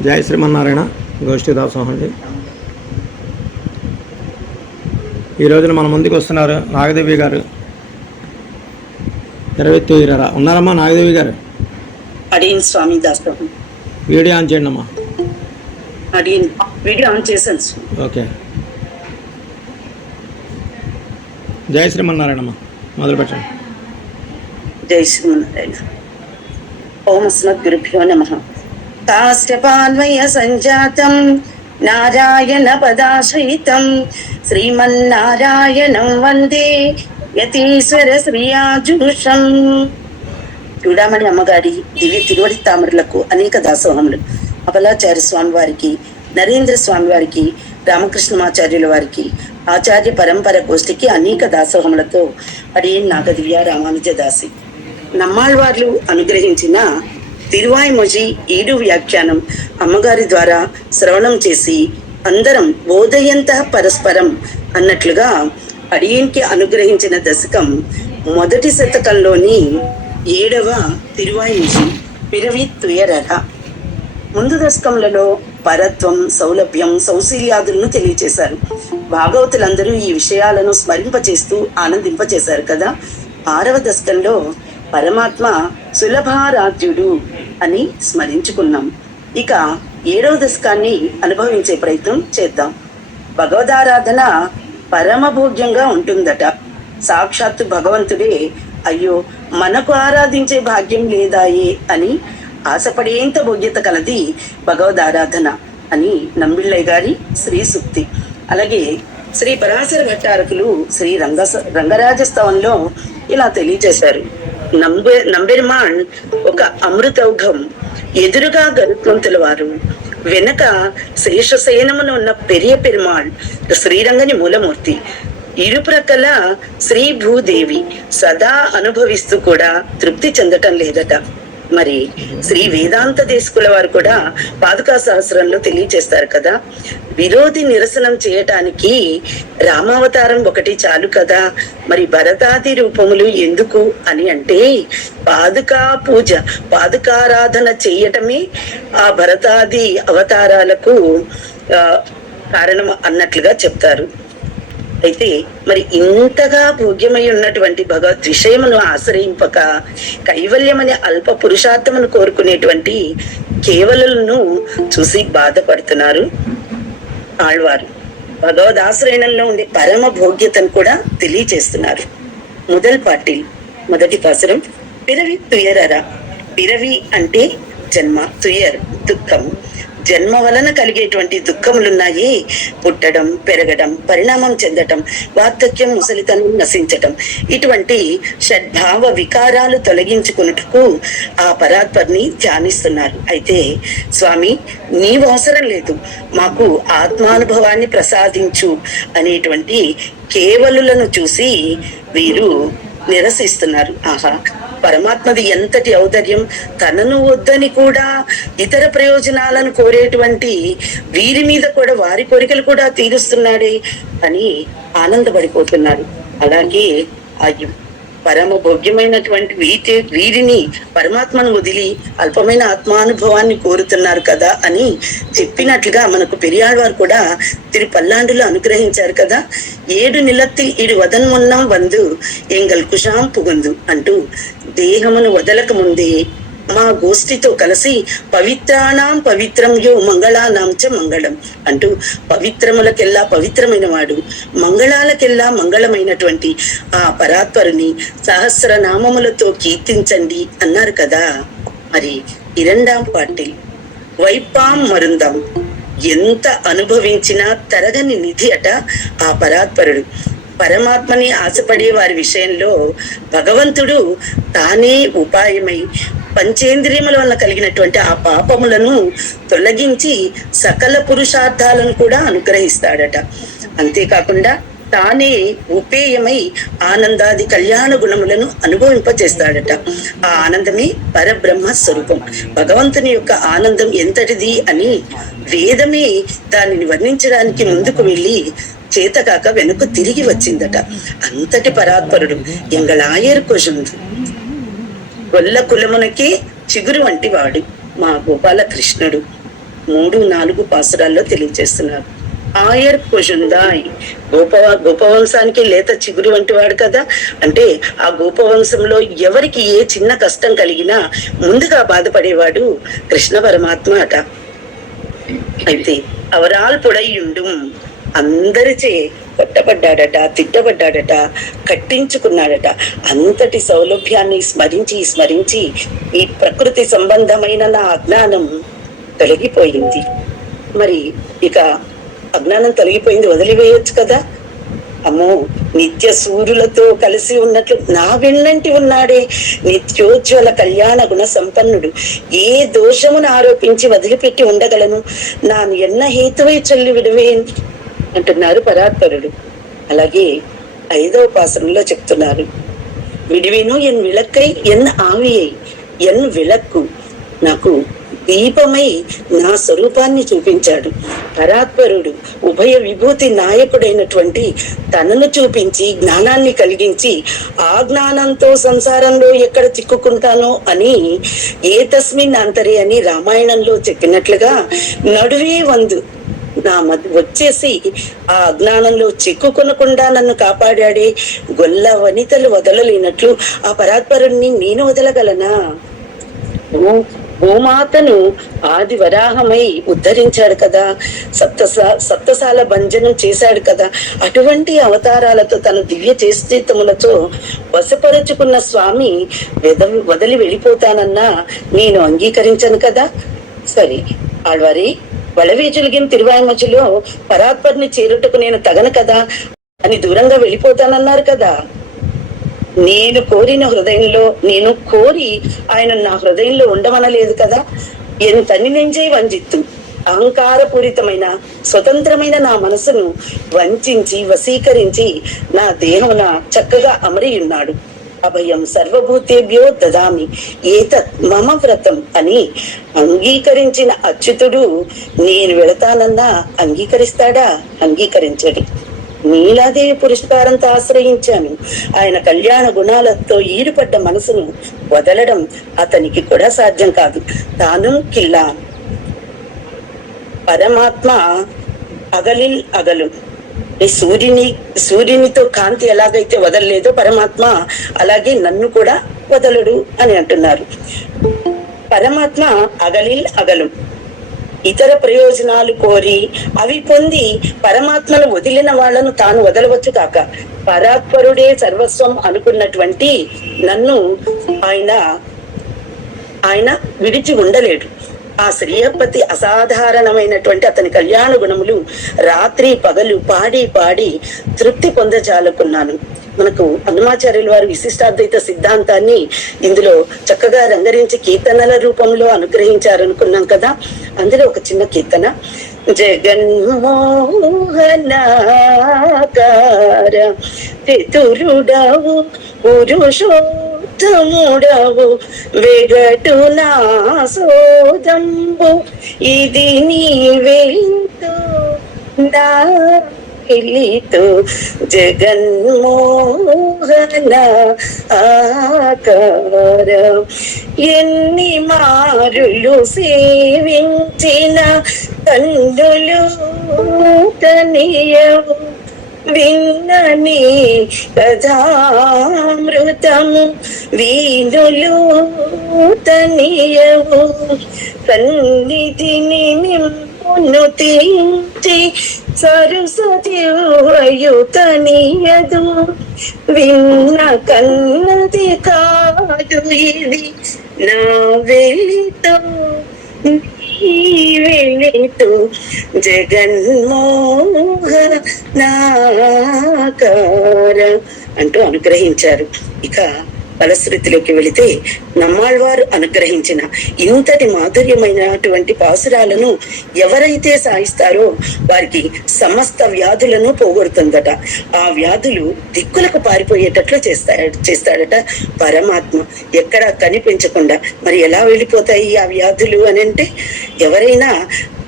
జై శ్రీమన్నారాయణ గోష్ఠి దాసోహం అండి ఈ రోజున మన ముందుకు వస్తున్నారు నాగదేవి గారు. ఇరవై తొమ్మిదిరా ఉన్నారమ్మా నాగదేవి గారు? అడిగిన స్వామి వీడియో ఆన్ చేయండి అమ్మా. అడిగిన వీడియో ఆన్ చేశాను. ఓకే. జై శ్రీమన్నారాయణమ్మ మొదలు పెట్టండి. జై శ్రీమన్నారాయణ. ఓం అస్మద్ గురుభ్యో నమ. కాశ్యపాన్వయ సంజాతం నారాయణ పదాశ్రితం. శ్రీమన్నారాయణం వందే యతీశ్వర శ్రీయాజుషం చూడమణి అమ్మగారి దివ్య తిరువడి తామరులకు అనేక దాసోహములు. అబలాచార్య స్వామి వారికి నరేంద్ర స్వామి వారికి రామకృష్ణమాచార్యుల వారికి ఆచార్య పరంపర గోష్ఠికి అనేక దాసోహములతో అడి నాగదివ్య రామానుజ దాసి నమ్మాళ్వార్లు అనుగ్రహించిన తిరువాయిమొజి ఏడు వ్యాఖ్యానం అమ్మగారి ద్వారా శ్రవణం చేసి అందరం బోధయంత పరస్పరం అన్నట్లుగా అడియన్కి అనుగ్రహించిన దశకం మొదటి శతకంలోని ఏడవ తిరువాయిమొజి పిరవి తుయరర. ముందు దశకంలలో పరత్వం సౌలభ్యం సౌశీల్యాదులను తెలియచేశారు. భాగవతులందరూ ఈ విషయాలను స్మరింపచేస్తూ ఆనందింపచేశారు కదా? ఆరవ దశకంలో పరమాత్మ సులభారాధ్యుడు అని స్మరించుకున్నాం. ఇక ఏడవ దశకాన్ని అనుభవించే ప్రయత్నం చేద్దాం. భగవదారాధన పరమభోగ్యంగా ఉంటుందట. సాక్షాత్తు భగవంతుడే అయ్యో మనకు ఆరాధించే భాగ్యం లేదాయే అని ఆశపడేంత భోగ్యత కలది భగవదారాధన అని నంబిళ్ళయ్య గారి శ్రీ సుక్తి. అలాగే శ్రీ పరాశర భట్టారకులు శ్రీ రంగ రంగరాజస్తవంలో ఇలా తెలియజేశారు. నంబె నంబెర్మాన్ ఒక అమృతౌఘం ఎదురుగా గరుత్మంతుల వారు వెనక శేషసేనమున ఉన్న పెరియ పెరుమాళ్ శ్రీరంగని మూలమూర్తి. ఇరుప్రక్కల శ్రీ భూదేవి సదా అనుభవిస్తూ కూడా తృప్తి చెందటం లేదట. మరి శ్రీ వేదాంత దేశకుల వారు కూడా పాదుకా సహస్రంలో తెలియజేస్తారు కదా. విరోధి నిరసనం చేయటానికి రామావతారం ఒకటి చాలు కదా. మరి భరతాది రూపములు ఎందుకు అని అంటే పాదుకా పూజ పాదుకారాధన చేయటమే ఆ భరతాది అవతారాలకు ఆ, కారణం అన్నట్లుగా చెప్తారు. అయితే మరి ఇంతగా పూజ్యమై ఉన్నటువంటి భగవద్ విషయమును ఆశ్రయింపక కైవల్యమని అల్ప పురుషార్థమును కోరుకునేటువంటి కేవలను చూసి బాధపడుతున్నారు ఆళ్వారు. భగవద్ ఆశ్రయణంలో ఉండే పరమ భోగ్యతను కూడా తెలియచేస్తున్నారు. మొదల్ పాటిల్ మొదటి పాసరం పిరవి తుయరరా. పిరవి అంటే జన్మ తుయర్ దుఃఖం. జన్మ వలన కలిగేటువంటి దుఃఖములున్నాయి. పుట్టడం పెరగడం పరిణామం చెందటం వార్ధక్యం ముసలితనం నశించటం. ఇటువంటి షడ్భావ వికారాలు తొలగించుకున్నట్టుకు ఆ పరాత్పర్ని ధ్యానిస్తున్నారు. అయితే స్వామి నీవు అవసరం లేదు. మాకు ఆత్మానుభవాన్ని ప్రసాదించు అనేటువంటి కేవలులను చూసి వీరు నిరసిస్తున్నారు. ఆహా! పరమాత్మది ఎంతటి ఔదర్యం తనను వద్దని కూడా ఇతర ప్రయోజనాలను కోరేటువంటి వీరి మీద కూడా వారి కోరికలు కూడా తీరుస్తున్నాడే అని ఆనందపడిపోతున్నాడు. అలాగే ఆ పరమ భోగ్యమైనటువంటి వీటి వీరిని పరమాత్మను వదిలి అల్పమైన ఆత్మానుభవాన్ని కోరుతున్నారు కదా అని చెప్పినట్లుగా మనకు పెరియాడు వారు కూడా తిరు పల్లాండులు అనుగ్రహించారు కదా. ఏడు నిలత్తి ఇడు వదన్మున్నం వందు ఎంగల్ కుషాం పుగుందు అంటూ దేహమును వదలక ముందే మా గోష్ఠితో కలిసి పవిత్రానాం పవిత్రం యో మంగళానాం చ మంగళం అంటూ పవిత్రములకెల్లా పవిత్రమైన వాడు మంగళాలకెల్లా మంగళమైనటువంటి ఆ పరాత్పరుని సహస్రనామములతో కీర్తించండి అన్నారు కదా. మరి ఇరండాం పాటిల్ వైపాం మరుందాం. ఎంత అనుభవించినా తరగని నిధి అట ఆ పరాత్పరుడు. పరమాత్మని ఆశపడే వారి విషయంలో భగవంతుడు తానే ఉపాయమై పంచేంద్రియముల వల్ల కలిగినటువంటి ఆ పాపములను తొలగించి సకల పురుషార్థాలను కూడా అనుగ్రహిస్తాడట. అంతేకాకుండా తానే ఉపేయమై ఆనందాది కళ్యాణ గుణములను అనుభవింపచేస్తాడట. ఆ ఆనందమే పరబ్రహ్మ స్వరూపం. భగవంతుని యొక్క ఆనందం ఎంతటిది అని వేదమే దానిని వర్ణించడానికి ముందుకు వెళ్ళి చేతకాక వెనుక తిరిగి వచ్చిందట. అంతటి పరాత్పరుడు ఎంగళాయర్ కోశం గొల్ల కులమునకే చిగురు వంటి వాడు మా గోపాలకృష్ణుడు. మూడు నాలుగు పాసురాల్లో తెలియజేస్తున్నారు. ఆయర్ పొజుందాయ్. గోప గోపవంశానికి లేత చిగురు వంటి వాడు కదా? అంటే ఆ గోపవంశంలో ఎవరికి ఏ చిన్న కష్టం కలిగినా ముందుగా బాధపడేవాడు కృష్ణ పరమాత్మ అట. అయితే అవరాల్ పొడయ్యుండు అందరిచే పట్టబడ్డాడట తిట్టబడ్డాడట కట్టించుకున్నాడట. అంతటి సౌలభ్యాన్ని స్మరించి స్మరించి ఈ ప్రకృతి సంబంధమైన నా అజ్ఞానం తొలగిపోయింది. మరి ఇక అజ్ఞానం తొలగిపోయింది వదిలివేయొచ్చు కదా? అమ్మో నిత్య సూర్యులతో కలిసి ఉన్నట్లు నా వెన్నంటి ఉన్నాడే నిత్యోజ్వల కళ్యాణ గుణ సంపన్నుడు. ఏ దోషమును ఆరోపించి వదిలిపెట్టి ఉండగలను? నాను ఎన్న హేతువై చల్లి విడువేన్? అంటున్నారు పరాత్పరుడు. అలాగే ఐదవ ఉపాసనలో చెప్తున్నారు. విడివిను ఎన్ విలక్కై ఎన్ ఆవియై ఎన్ విలక్కు. నాకు దీపమై నా స్వరూపాన్ని చూపించాడు. పరాత్పరుడు ఉభయ విభూతి నాయకుడైనటువంటి తనను చూపించి జ్ఞానాన్ని కలిగించి ఆ జ్ఞానంతో సంసారంలో ఎక్కడ చిక్కుకుంటానో అని ఏ తస్మిన్ అంతరే అని రామాయణంలో చెప్పినట్లుగా నడువే వందు. నా మధ్య వచ్చేసి ఆ అజ్ఞానంలో చిక్కుకొనకుండా నన్ను కాపాడాడే గొల్ల వనితలు వదలలేనట్లు ఆ పరాత్పరుణ్ణి నేను వదలగలనా? భూ భూమాతను ఆది వరాహమై ఉద్ధరించాడు కదా. సప్తసా సప్తసాల భంజనం చేశాడు కదా. అటువంటి అవతారాలతో తన దివ్య చేస్తములతో వశపరుచుకున్న స్వామి వెదవి వదిలి వెళ్ళిపోతానన్నా నేను అంగీకరించను కదా. సరే ఆళ్వారి వళవీజులిగిన తిరువాయమజులో పరాత్పర్ని చేరుటకు నేను తగను కదా? అని దూరంగా వెళ్ళిపోతానన్నారు కదా. నేను కోరిన హృదయంలో నేను కోరి ఆయన నా హృదయంలో ఉండమనలేదు కదా? ఎంతని నెంజే వంజిత్తు. అహంకారపూరితమైన స్వతంత్రమైన నా మనసును వంచించి వశీకరించి నా దేహమున చక్కగా అమరి ఉన్నాడు అభయం సర్వభూతేభ్యో దదామి. ఏతత్ మమ వ్రతం అని అంగీకరించిన అచ్యుతుడు నేను వెళతానన్నా అంగీకరిస్తాడా? అంగీకరించడి. నీలాదేవి పురస్కారంతో ఆశ్రయించాను. ఆయన కళ్యాణ గుణాలతో ఈడుపడ్డ మనసును వదలడం అతనికి కూడా సాధ్యం కాదు. తాను కిల్లా. పరమాత్మ అగలిల్ అగలు. ఈ సూర్యుని సూర్యునితో కాంతి ఎలాగైతే వదలలేదో పరమాత్మ అలాగే నన్ను కూడా వదలడు అని అంటున్నారు. పరమాత్మ అగలిల్ అగలు. ఇతర ప్రయోజనాలు కోరి అవి పొంది పరమాత్మను వదిలిన వాళ్ళను తాను వదలవచ్చు కాక. పరాత్పరుడే సర్వస్వం అనుకున్నటువంటి నన్ను ఆయన ఆయన విడిచి ఉండలేడు. ఆ శ్రీయపతి అసాధారణమైనటువంటి అతని కళ్యాణ గుణములు రాత్రి పగలు పాడి పాడి తృప్తి పొందజాలకున్నాను. మనకు హనుమాచార్యుల వారి విశిష్టాద్వైత సిద్ధాంతాన్ని ఇందులో చక్కగా రంగరించి కీర్తనల రూపంలో అనుగ్రహించారనుకున్నాం కదా. అందులో ఒక చిన్న కీర్తన. జగన్మోహనాకార చతురుడవు పురుషోత్తముడవు వెగటు నా సోదంబు ఇది నీ వెళ్తూ నా పిలితో జగన్మోహన ఆకార ఎన్ని మారులు సేవించిన తండ్రులు తనియవు విన్నని కథామృతము వీణులు తనియవు సన్నిధిని నింపును తీర్చి సరస్వతియుతనియదు విన్న కన్నది కాదు ఇది నా వెళ్ళితో వెళితూ జగన్మోహ నాకార అంటూ అనుగ్రహించారు. ఇక ఫలశ్రుతిలోకి వెళితే నమ్మాళ్వారు అనుగ్రహించిన ఇంతటి మాధుర్యమైనటువంటి పాసురాలను ఎవరైతే సాయిస్తారో వారికి సమస్త వ్యాధులను పోగొడుతుందట. ఆ వ్యాధులు దిక్కులకు పారిపోయేటట్లు చేస్తాడు చేస్తాడట పరమాత్మ. ఎక్కడా కనిపించకుండా మరి ఎలా వెళ్ళిపోతాయి ఆ వ్యాధులు అని అంటే ఎవరైనా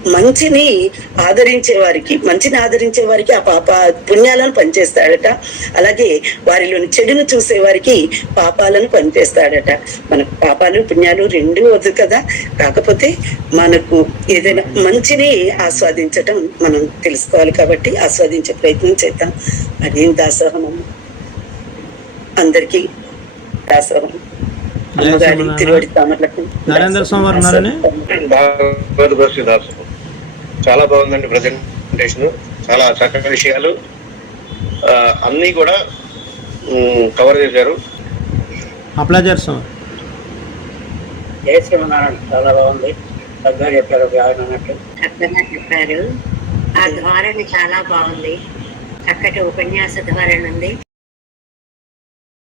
మంచిని ఆదరించే వారికి మంచిని ఆదరించే వారికి ఆ పాప పుణ్యాలను పనిచేస్తాడట. అలాగే వారిలోని చెడును చూసే వారికి పాపాలను పనిచేస్తాడట. మనకు పాపాలు పుణ్యాలు రెండు వద్దు కదా? కాకపోతే మనకు ఏదైనా మంచిని ఆస్వాదించటం మనం తెలుసుకోవాలి కాబట్టి ఆస్వాదించే ప్రయత్నం చేద్దాం. అదేం దాసోహం అందరికీ దాసోహం నరేంద్ర స్వామి వారు ఉన్నారని? భాగవత చాలా బాగుందండి ప్రజెంటేషన్ చాలా చక్కటి విషయాలు. అన్నీ కూడా కవర్ చేశారు. అప్లై చేస్తాం. జయ చాలా బాగుంది. చెప్పారు ఆయన అన్నట్టు. చక్కగా చెప్పారు. ఆ ధోరణి చాలా బాగుంది. చక్కటి ఉపన్యాస ధోరణి ఉంది